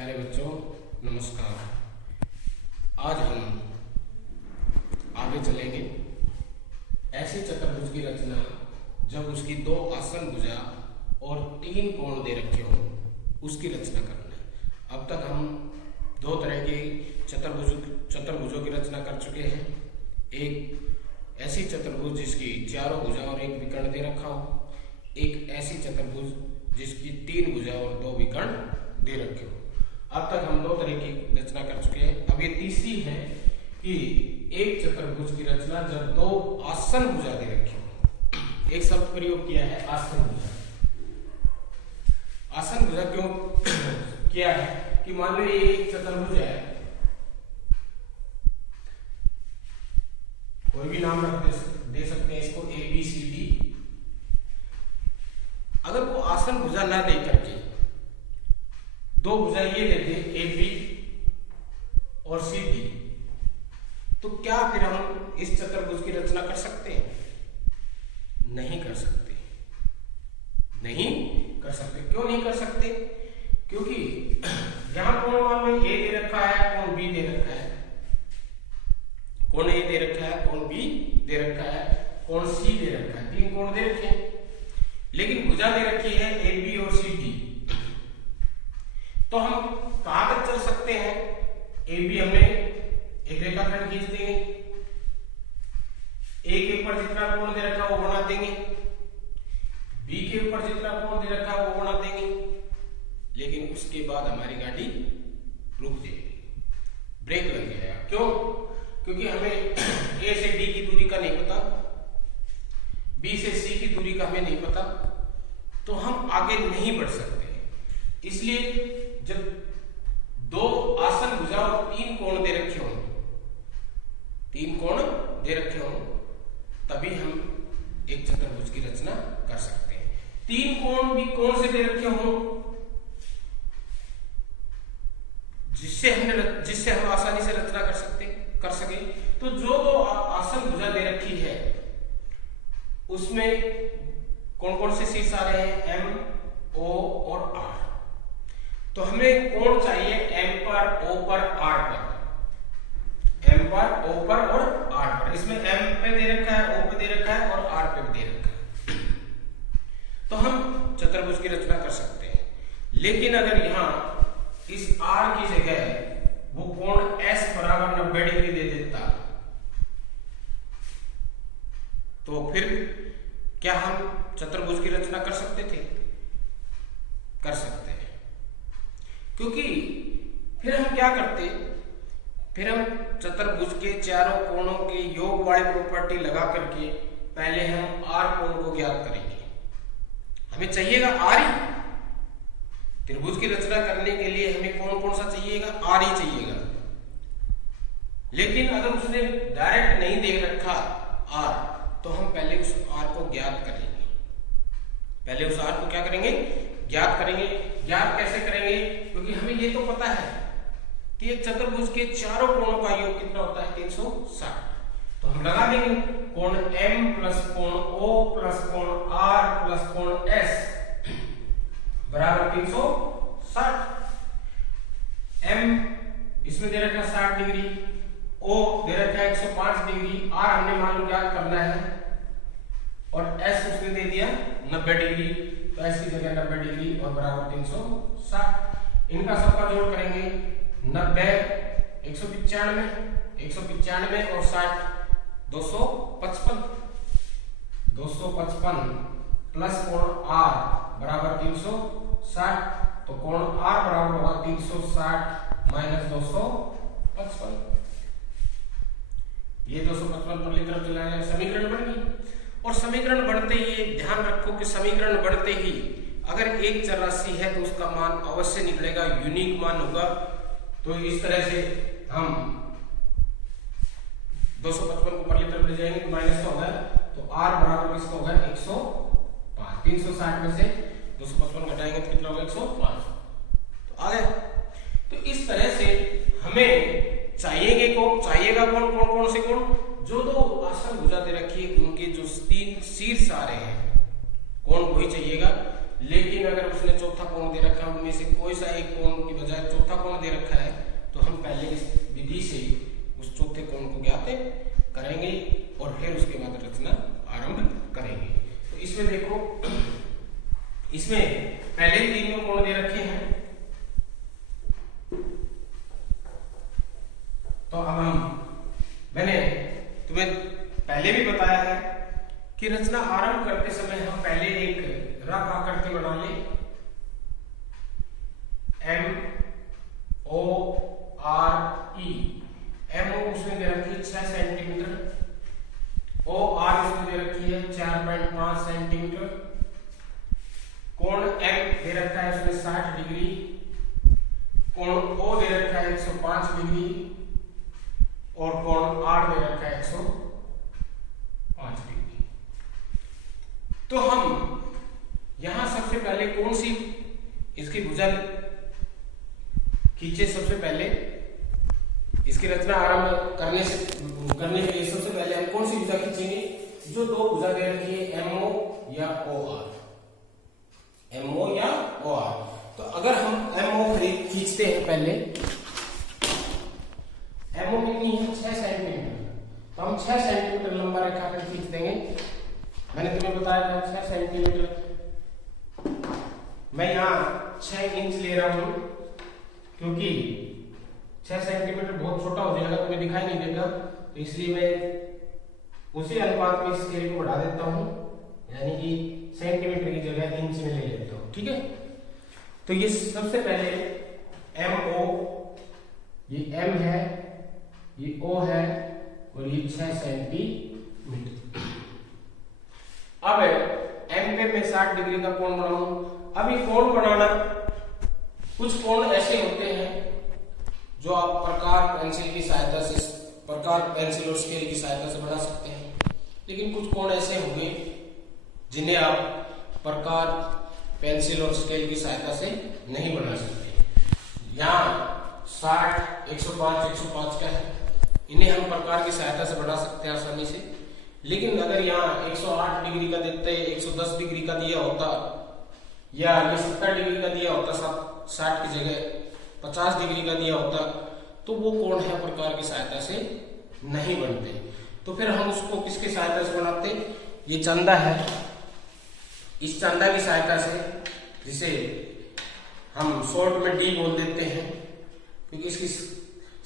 प्यारे बच्चों नमस्कार। आज हम आगे चलेंगे ऐसी चतुर्भुज की रचना जब उसकी दो आसन भुजा और तीन कोण दे रखे हो, उसकी रचना करना है। अब तक हम दो तरह की चतुर्भुजों की रचना कर चुके हैं। एक ऐसी चतुर्भुज जिसकी चारों भुजा और एक विकर्ण दे रखा हो, एक ऐसी चतुर्भुज जिसकी तीन भुजा और दो विकर्ण दे रखे हो। अब तक हम दो तरह की रचना कर चुके हैं। अब ये तीसरी है कि एक चतुर्भुज की रचना जब दो आसन भुजा दे रखी हो। एक शब्द प्रयोग किया है आसन भुजा। आसन भुजा क्यों किया है कि मान लो ये एक चतुर्भुज है, कोई भी नाम रख दे सकते हैं इसको ए बी सी डी। अगर वो आसन भुजा ना दे करके दो भुजा ये दे दे ए बी और सी डी, तो क्या फिर हम इस चतुर्भुज की रचना कर सकते हैं? नहीं कर सकते। नहीं कर सकते। क्यों नहीं कर सकते? क्योंकि यहां कोण मान लो ए दे रखा है, कोण बी दे रखा है, कोण ए दे रखा है, कोण बी दे रखा है, कोण सी दे रखा है, तीन कोण दे रखे हैं। लेकिन भुजा दे रखी है ए बी और सी डी। तो हम कहां तक चल सकते हैं? ए बी हमने एक रेखाखंड खींच देंगे, ए के ऊपर जितना कोण दे रखा वो बना देंगे, बी के ऊपर जितना कोण दे रखा वो बना देंगे। लेकिन उसके बाद हमारी गाड़ी रुक जाएगी, ब्रेक लग जाएगा। क्यों? क्योंकि हमें ए से डी की दूरी का नहीं पता, बी से सी की दूरी का हमें नहीं पता, तो हम आगे नहीं बढ़ सकते। इसलिए जब दो आसन भुजा और तीन कोण दे रखे हों, तीन कोण दे रखे हों, तभी हम एक चतुर्भुज की रचना कर सकते हैं। तीन कोण भी कौन से दे रखे हों जिससे हम आसानी से रचना कर सके। तो जो दो आसन भुजा दे रखी है उसमें कौन कौन से शीर्ष आ रहे हैं? एम, ओ और आर। तो हमें कोण चाहिए एम पर, ओ पर, आर पर। एम पर, ओ पर और आर पर। इसमें एम पे दे रखा है, ओ पे दे रखा है और आर पे भी दे रखा है। तो हम चतुर्भुज की रचना कर सकते हैं। लेकिन अगर यहां इस आर की जगह वो कोण एस बराबर 90 डिग्री दे देता, तो फिर क्या हम चतुर्भुज की रचना कर सकते थे? कर सकते हैं। क्योंकि फिर हम क्या करते? फिर हम चतुर्भुज के चारों कोणों के योग वाली प्रॉपर्टी लगा करके पहले हम आर कोण को ज्ञात करेंगे। हमें चाहिएगा आर ही। त्रिभुज की रचना करने के लिए हमें कौन सा चाहिएगा? आर ही चाहिएगा। लेकिन अगर उसने डायरेक्ट नहीं दे रखा आर, तो हम पहले उस आर को ज्ञात करेंगे। पहले उस आर को क्या करेंगे? ज्ञात करेंगे। ज्ञात कैसे करेंगे? क्योंकि हमें ये तो पता है कि एक चतुर्भुज के चारों कोणों का योग कितना होता है? 360। तो हम लगा देंगे कोण एम प्लस कोण ओ प्लस कोण आर प्लस कोण एस बराबर 360। एम इसमें दे रखा 60 डिग्री, ओ दे रखा 105 डिग्री, आर हमने मालूम ज्ञात करना है और एस उसने दे दिया 90 डिग्री। तो एस की जगह 90 डिग्री और बराबर 360। इनका सबका जोड़ करेंगे 90 195 195 और 60 255 255 प्लस कोण आर बराबर 360। तो कोण आर बराबर होगा 360 माइनस 255। ये 255 पर तरफ चलाया, समीकरण बन गई। और समीकरण बढ़ते ही ध्यान रखो कि समीकरण बढ़ते ही अगर एक चर राशि है तो उसका मान अवश्य निकलेगा, यूनिक मान होगा। तो इस तरह से हम 255 को परली तरफ ले जाएंगे तो माइनस का होगा, तो आर बराबर किसका होगा? 105। 360 में से 255 घटाएंगे तो कितना होगा? 105। तो आ गया। तो इस तरह से हमें चाहिएगा कौन से कोण? जो दो आसन भुजा दे रखी है उनके जो तीन शीर्ष आ रहे हैं कोण वही चाहिएगा। लेकिन लेकिन अगर उसने चौथा कोण दे रखा है, उनमें से कोई सा एक कोण की बजाय चौथा कोण दे रखा है, तो हम पहले इस विधि से उस चौथे कोण को ज्ञात करेंगे और फिर उसके बाद रचना आरंभ करेंगे। तो इसमें देखो, इसमें पहले 3 कोण दे रखे हैं, तो अब मैंने तुम्हें पहले भी बताया है कि रचना आरंभ करते समय हम पहले एक रफ आकृति बना लें। MORE, MO उसने दे रखी है 6 सेंटीमीटर, OR उसने दे रखी है 4.5 सेंटीमीटर, कोण M दे रखा है उसने 60 डिग्री, कोण O दे रखा है 105 डिग्री और कोण R दे रखा है 105 डिग्री। तो हम यहां सबसे पहले कौन सी इसकी भुजा खींचे, सबसे पहले इसकी रचना आरंभ करने के लिए सबसे पहले हम कौन सी भुजा खींचेंगे? जो 2 भुजा दे रखी है, MO या OR, MO या OR। तो अगर हम MO खींचते हैं, पहले MO कितनी है? 6 सेंटीमीटर। तो हम 6 सेंटीमीटर लंबा रेखाखंड खींच देंगे। मैंने तुम्हें बताया था 6 सेंटीमीटर। मैं यहाँ 6 इंच ले रहा हूं क्योंकि 6 सेंटीमीटर बहुत छोटा हो जाएगा, तुम्हें दिखाई नहीं देगा, तो इसलिए मैं उसी अनुपात में स्केल को बढ़ा देता हूं, यानी कि सेंटीमीटर की जगह इंच में ले लेता हूं। ठीक है, तो ये सबसे पहले MO, ये M है, ये O है और ये 6 सेंटीमीटर। अब M पे मैं 60 डिग्री का कोण बनाऊं। अब ये कोण बनाना, कुछ कोण ऐसे होते हैं जो आप प्रकार पेंसिल की सहायता से, प्रकार पेंसिल और स्केल की सहायता से बना सकते हैं, लेकिन कुछ कोण ऐसे होंगे जिन्हें आप प्रकार पेंसिल और स्केल की सहायता से नहीं बना सकते। यहाँ 60, 105, 105 का है, इन्हें हम प्रकार की सहायता से बना सकते हैं आसानी से। लेकिन अगर यहाँ 108 डिग्री का देते, 110 डिग्री का दिया होता, या ये 70 डिग्री का दिया होता, 60 की जगह 50 डिग्री का दिया होता, तो वो कोण है प्रकार की सहायता से नहीं बनते। तो फिर हम उसको किसकी सहायता से बनाते? ये चंदा है, इस चंदा की सहायता से, जिसे हम शॉर्ट में D बोल देते हैं क्योंकि इसकी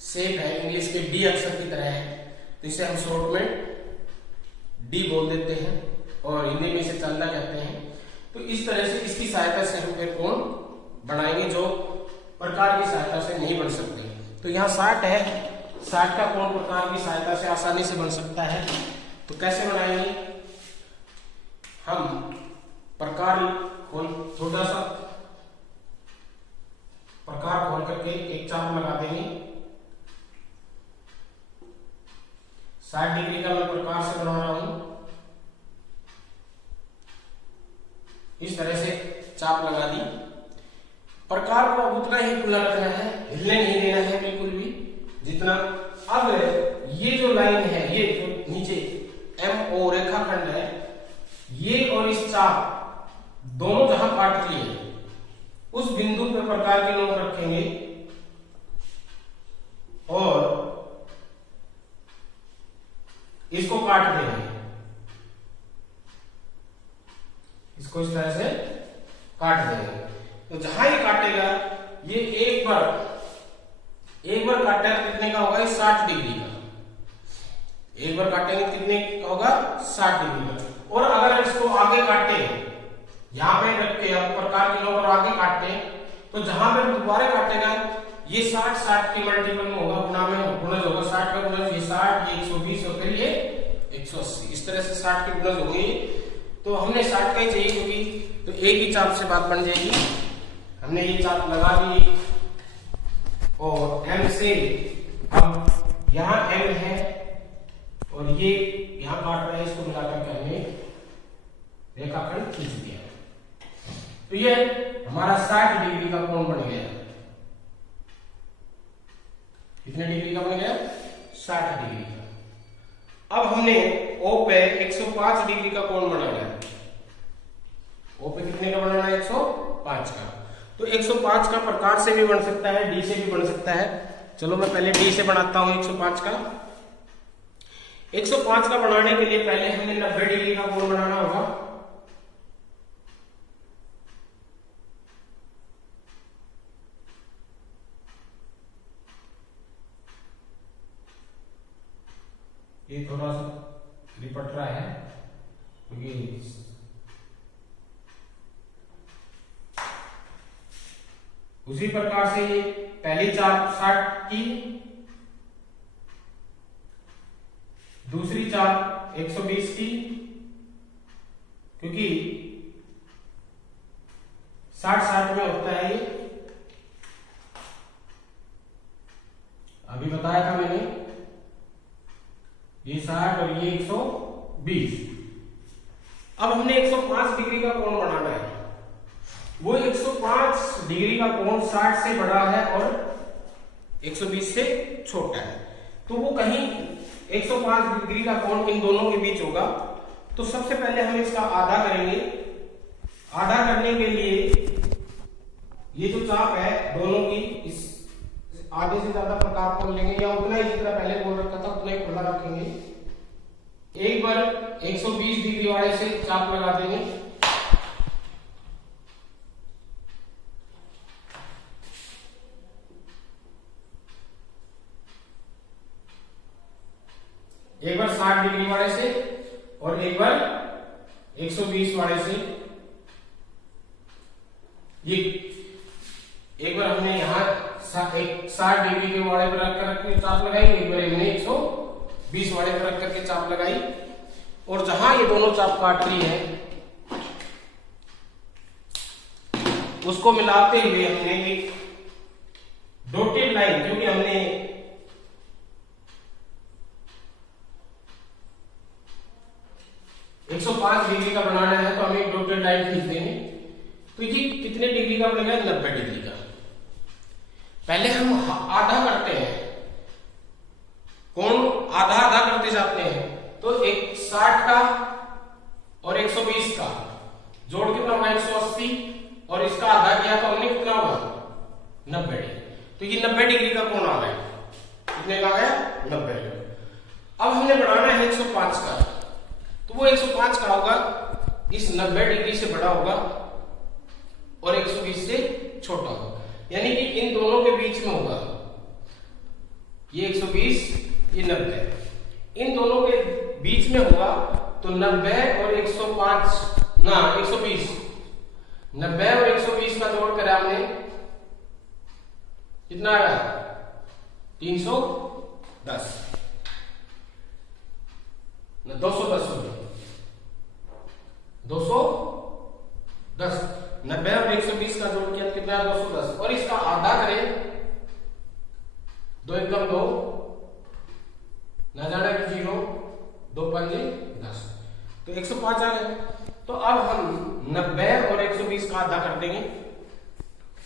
शेप है इंग्लिश के D अक्षर की तरह है, तो इसे हम शॉर्ट में D बोल देते हैं और हिंदी में इसे चंदा कहते हैं। तो इस तरह से इसकी सहायता से हम फिर कोण बनाएंगे जो प्रकार की सहायता से नहीं बन सकते। तो यहाँ 60 है, 60 का कोण प्रकार की सहायता से आसानी से बन सकता है। तो कैसे बनाएंगे? हम प्रकार खोल, छोटा सा प्रकार खोल करके एक चाप लगा देंगे। 60 डिग्री का मैं प्रकार से बना रहा हूं, इस तरह से चाप लगा दी। प्रकार को उतना ही खुला रखना है, हिलने नहीं देना है बिल्कुल भी जितना। अब ये जो लाइन है, ये जो नीचे MO रेखाखंड है, ये और इस चाप दोनों जहां काट लिए, उस बिंदु पर प्रकार की नोक रखेंगे और इसको काट देंगे। इसको इस तरह से काट देंगे। तो जहां ये काटेगा, ये एक बार काटेगा कितने का होगा? 60 डिग्री का। एक बार काटेंगे कितने का होगा? 60 डिग्री का। और अगर इसको आगे काटे, यहां पे रख के आप प्रकार के लोग और आगे काटते, तो जहां पे दोबारा काटेगा, ये 60 की मल्टीपल में होगा, गुना में गुणज होगा। 60 का गुणज ये 60, ये 120 और फिर ये 180। इस तरह से 60 के गुणज होंगे। तो हमने 60 का ही चाहिए क्योंकि तो एक ही चाप से बात बन जाएगी। हमने ये चाप लगा दी और M से, अब यहाँ M है और ये यहाँ काट रहा है, इसको मिलाकर के हमने रेखाखंड खींच दिया। तो ये हमारा 60 डिग्री का कोण बन गया। कितने डिग्री का बन गया? 60 डिग्री का। अब हमने O पे 105 डिग्री का कोण बनाना है। O पे कितने का बनाना है? 105 105 का। तो 105 का प्रकार से भी बन सकता है, डी से भी बन सकता है। चलो मैं पहले डी से बनाता हूं 105 का। 105 का बनाने के लिए पहले हमें 90 डिग्री का कोण बनाना होगा। ये थोड़ा सा लिपट रहा है क्योंकि उसी प्रकार से ये पहली चाप 60 की, दूसरी चाप 120 की, क्योंकि 60-60 में होता है ये, अभी बताया था मैंने। ये 60 और ये 120। अब हमने 105 डिग्री का कोण बनाना है। वो 105 डिग्री का कोण 60 से बड़ा है और 120 से छोटा है, तो वो कहीं 105 डिग्री का कोण इन दोनों के बीच होगा। तो सबसे पहले हम इसका आधा करेंगे। आधा करने के लिए ये जो चाप है दोनों की, इस आधे से ज्यादा प्रकार खोल लेंगे या उतना ही जितना पहले बोल रखा था उतना ही खुला रखेंगे। एक बार 120 डिग्री वाले से चाप लगा देंगे। एक बार 60 डिग्री वाले से और एक बार 120 वाले से। ये एक बार हमने यहाँ 60 डिग्री के वाले पर रख कर चाप लगाई, एक बार हमने 120 वाले पर रख करके चाप लगाई। और जहां ये दोनों चाप काट रही है उसको मिलाते हुए हमने एक डॉटेड लाइन, क्योंकि हमने एक 105 डिग्री का बनाना है तो हमें एक डॉटेड लाइन खींच देंगे। तो ये कितने डिग्री का बनेगा? 90 डिग्री का। पहले हम आधा करते हैं, कोण आधा आधा करते जाते हैं। तो एक 60 का और 120 का जोड़ कितना होगा? 180, और इसका आधा किया तो हमने कितना होगा? 90 डिग्री। तो ये 90 डिग्री का कोण आ गया। कितने का आ गया? 90 डिग्री। अब हमने बनाना है 105 का, तो वो 105 का होगा इस 90 डिग्री से बड़ा होगा और 120 से छोटा होगा, यानी कि इन दोनों के बीच में होगा। ये 120, ये 90, इन दोनों के बीच में होगा। तो 90 और 105 ना 120, 90 और 120 का जोड़ करा हमने, कितना आया? 310 ना 210 हो गया, 210। 90 और 120 का जोड़ किया कितना? 210। और इसका आधा करें, 2 एकम 2, ना जाना कि 0, 2 पंजे 10, तो 105 आ गए। तो अब हम 90 और 120 का आधा कर देंगे।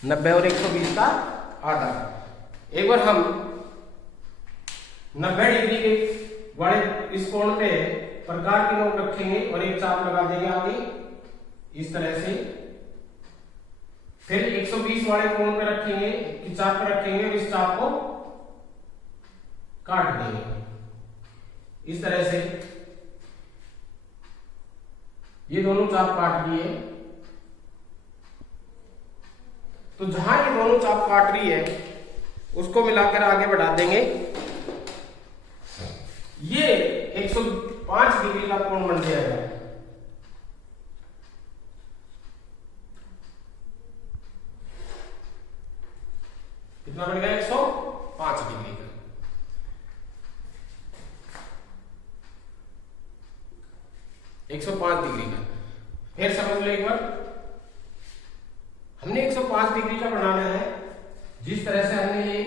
90 और 120 का आधा। एक बार हम 90 डिग्री के वाले इस कोण पे प्रकार की नोक रखेंगे और एक चाप लगा देंगे आगे इस तरह से। फिर 120 वाले कोण पे रखेंगे, इस चाप पे रखेंगे और इस चाप को काट देंगे इस तरह से। ये दोनों चाप काट दिए। तो जहां ये दोनों चाप काट रही है उसको मिलाकर आगे बढ़ा देंगे। ये 105 डिग्री का कोण बन जाएगा। कितना बन गया? 105 डिग्री का। एक 105 डिग्री का। फिर समझ लो एक बार, हमने 105 डिग्री का बनाना है। जिस तरह से हमने ये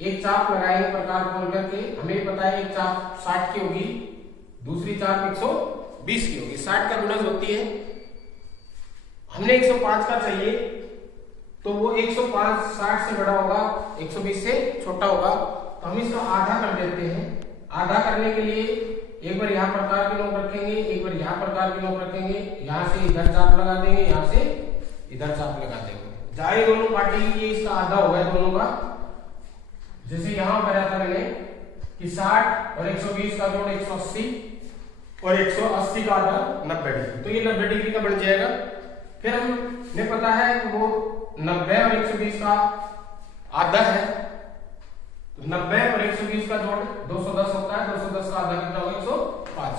एक चाप लगाएंगे प्रकार खोल करके, हमें पता है एक चाप 60 की होगी, दूसरी चाप 120 की होगी। 60 का गुणज होती है। हमने 105 का चाहिए, तो वो 105 60 से बड़ा होगा, 120 से छोटा होगा। तो हम इसका आधा कर देते हैं। आधा करने के लिए एक बार यहाँ प्रकार की नोक रखेंगे, एक बार यहाँ प्रकार की नोक रखेंगे, यहाँ से इधर चाप लगा देंगे, यहाँ से इधर चाप लगाते हो, जहां ये दोनों काटेगी ये इसका आधा होगा दोनों का। जैसे यहां पर था मैंने कि 60 और 120 का जोड़ 180 और 180 का आधा 90 डिग्री, तो ये 90 डिग्री का बन जाएगा। फिर हमें पता है कि वो 90 और 120 का आधा है, तो 90 और 120 का जोड़ 210 होता है, 210 का आधा कितना होगा 105।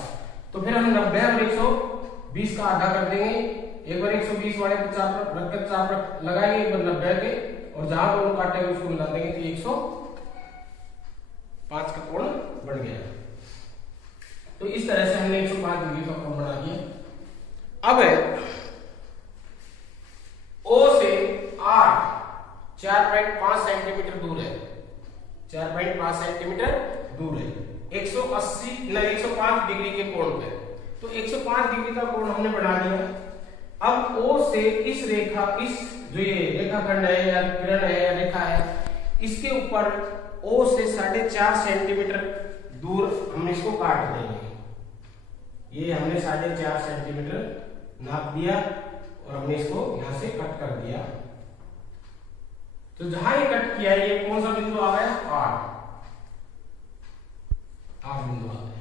तो फिर हम 90 और 120 का आधा कर देंगे, एक बार 120 वाले पे चाप रखकर चाप लगाएंगे, एक बार 90 के, और जहां दोनों काटेंगे उसको मिला देंगे तो 105 का कोण बन गया। तो इस तरह से हमने 105 डिग्री का कोण बना दिया। अब O से R 4.5 सेंटीमीटर दूर है, 4.5 सेंटीमीटर दूर है 105 डिग्री के कोण पे। तो 105 डिग्री का कोण हमने बना लिया। अब O से इस रेखा, इस जो ये रेखाखंड है या किरण है या रेखा है, इसके ऊपर O से 4.5 सेंटीमीटर दूर हमने इसको काट देंगे। ये हमने 4.5 सेंटीमीटर नाप दिया और हमने इसको यहां से कट कर दिया। तो जहां ये कट किया ये कौन सा बिंदु आ गया? R बिंदु आ गया।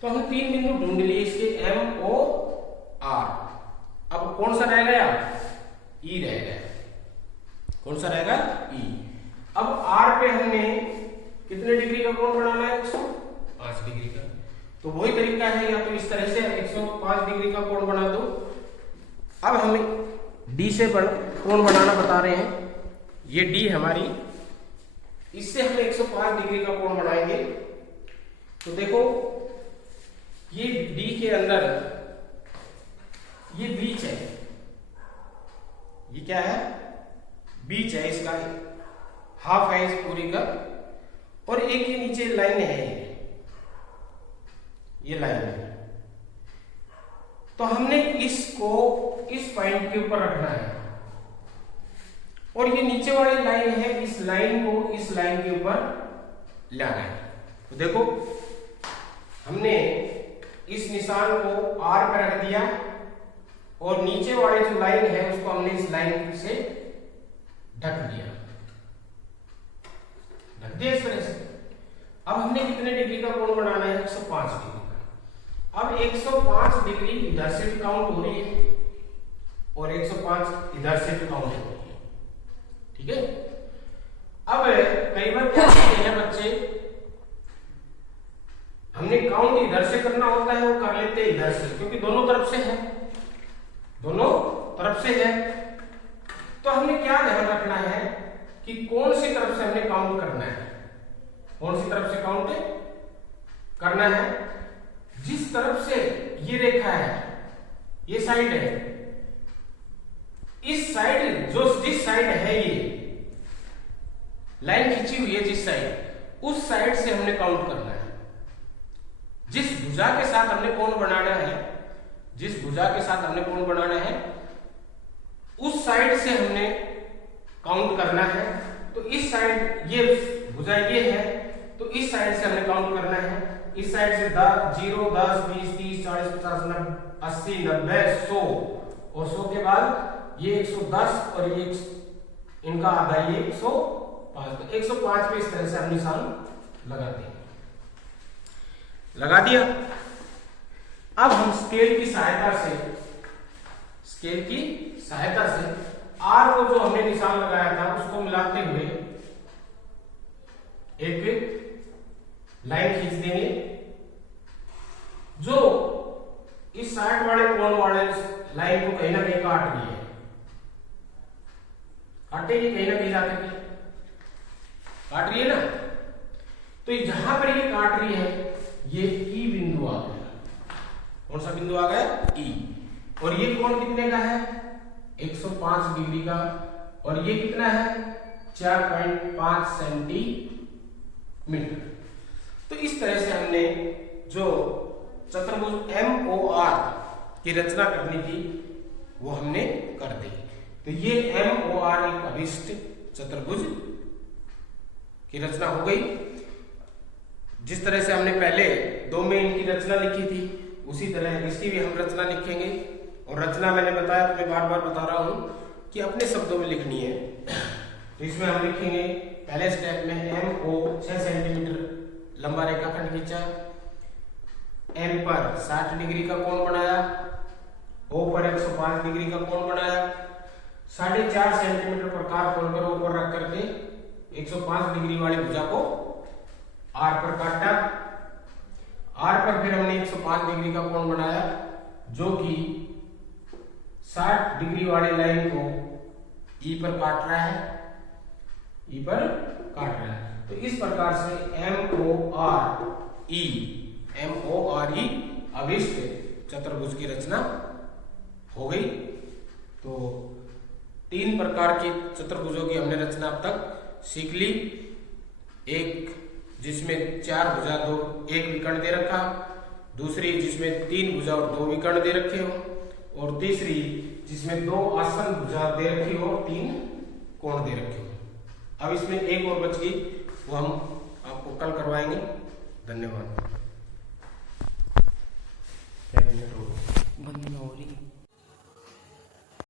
तो हमने 3 बिंदु ढूंढ लिए इसके, M O R। अब कौन सा रह गया? E रह गया। कौन सा रहेगा? E। अब R पे हमने कितने डिग्री का कोण बनाना है? 105 डिग्री का। तो वही तरीका है, या तो इस तरह से 105 डिग्री का कोण बना दो। अब हमें D से कोण बनाना बता रहे हैं, ये D हमारी, इससे हम 105 डिग्री का कोण बनाएंगे। तो देखो ये D के अंदर ये बीच है, ये क्या है? बीच है, इसका हाफ है इस पूरी का, और एक ये नीचे लाइन है, ये लाइन है। तो हमने इसको इस पॉइंट के ऊपर रखना है, और ये नीचे वाली लाइन है, इस लाइन को इस लाइन के ऊपर लाना है। तो देखो हमने इस निशान को R पर रख दिया, और नीचे वाली जो लाइन है उसको हमने इस लाइन से ढक दिया, इस तरह से। अब हमने कितने डिग्री का कोण बनाना है? 105 डिग्री का। अब 105 डिग्री इधर से भी काउंट हो रही है और 105 इधर से भी काउंट हो रही है, ठीक है। अब कई बार क्या करते हैं बच्चे, हमने काउंट इधर से करना होता है, वो कर लेते हैं इधर से, क्योंकि दोनों तरफ से है, दोनों तरफ से है। तो हमने क्या ध्यान रखना है कि कौन सी तरफ से हमने काउंट करना है, कौन सी तरफ से काउंट करना है। जिस तरफ से ये रेखा है, ये साइड है, इस साइड जिस साइड है, ये लाइन खींची हुई है जिस साइड, उस साइड से हमने काउंट करना है। जिस भुजा के साथ हमने कोण बनाना है, जिस भुजा के साथ हमने कोण बनाना है, उस साइड से हमने काउंट करना है। तो इस साइड ये भुजा ये है, तो इस साइड से हमने काउंट करना है। इस साइड से 0, 10, 20, 30, 40, 50, 80, 90, 100, और 100 के बाद ये 110 और ये इनका आधा, ये 105। तो 105 पे इस तरह से हम निशान लगाते हैं। लगा दिया। अब हम स्केल की सहायता से R को जो हमने निशान लगाया था उसको मिलाते हुए एक लाइन खींच देंगे, जो इस साइड वाले कोण वाले लाइन को कहीं ना कहीं काट रही है, काटेगी कहीं ना कहीं जाके, काट रही है ना। तो जहां पर ये काट रही है, ये E बिंदु आ गया। कौन सा बिंदु आ गया? E। और ये कोण कितने का है? 105 डिग्री का। और ये कितना है? 4.5 सेंटीमीटर। तो इस तरह से हमने जो चतुर्भुज MOR की रचना करनी थी वो हमने कर दी। तो ये MOR एक अभिष्ट चतुर्भुज की रचना हो गई। जिस तरह से हमने पहले 2 में इनकी रचना लिखी थी, उसी तरह इसकी भी हम रचना लिखेंगे। और रचना मैंने बताया, तो मैं बार बार बता रहा हूं, कि अपने शब्दों में लिखनी है। तो इसमें हम लिखेंगे पहले स्टेप में MO 6 सेंटीमीटर लंबा रेखाखंड खींचा, M पर 60 डिग्री का कोण बनाया, O पर 105 डिग्री का कोण बनाया, 4.5 सेंटीमीटर प्रकार कोण पर ऊपर रख करके 105 डिग्री वाली भुजा को R पर काटा। R पर फिर हमने 105 डिग्री का कोण बनाया जो कि 60 डिग्री वाली लाइन को E पर काट रहा है, E पर काट रहा है। तो इस प्रकार से MORE अभिष्ट चतुर्भुज की रचना हो गई। तो 3 प्रकार की चतुर्भुजों की हमने रचना अब तक सीख ली। एक जिसमें 4 भुजा 1 विकर्ण दे रखा, दूसरी जिसमें 3 भुजा और 2 विकर्ण दे रखे हो, और तीसरी जिसमें 2 आसन भुजा दे रखी हो और 3 कोण दे रखे हो। अब इसमें एक और बच गई, वो हम आपको कल करवाएंगे। धन्यवाद।